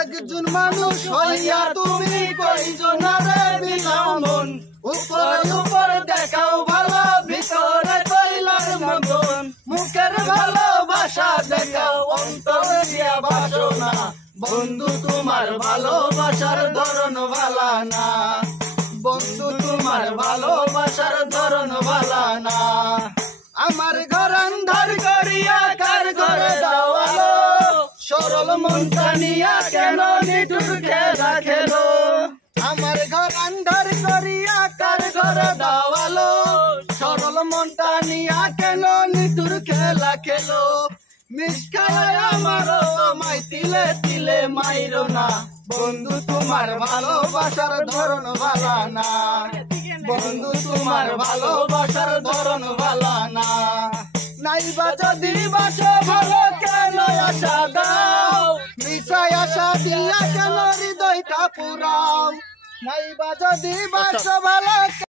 একজন মানুষ হইয়া তুমি কয়জনারে বিলামন উপরে উপরে দেখাও ভালো ভিতরে কইলার মতন মুখের ভালোবাসা দেখাও অন্তর দিয়া বাসনা বন্ধু তোমার ভালোবাসার ধরন ভালা না বন্ধু তোমার ভালোবাসার ধরন ভালা না আমার ঘর আন্ধার করিয়া কার ঘরে দাওয়ালো সরল মনটা নিয়া কেন নিঠুর খেলা খেলো আমার ঘর আন্ধার করিয়া কার ঘরে দাওয়ালো সরল মনটা নিয়া কেন নিঠুর খেলা খেলো মিশখায় আমারও আমায় তিলে তিলে মাইরো না বন্ধু তোমার ভালোবাসার ধরন ভালা না বন্ধু তোমার ভালোবাসার ধরন ভালা না নাইবা যদি বাসো ভালো কেন আশা দাও মিশাই আশা দিয়া কেন হৃদয়টা পুরাও নাইবা যদি বাসো ভালো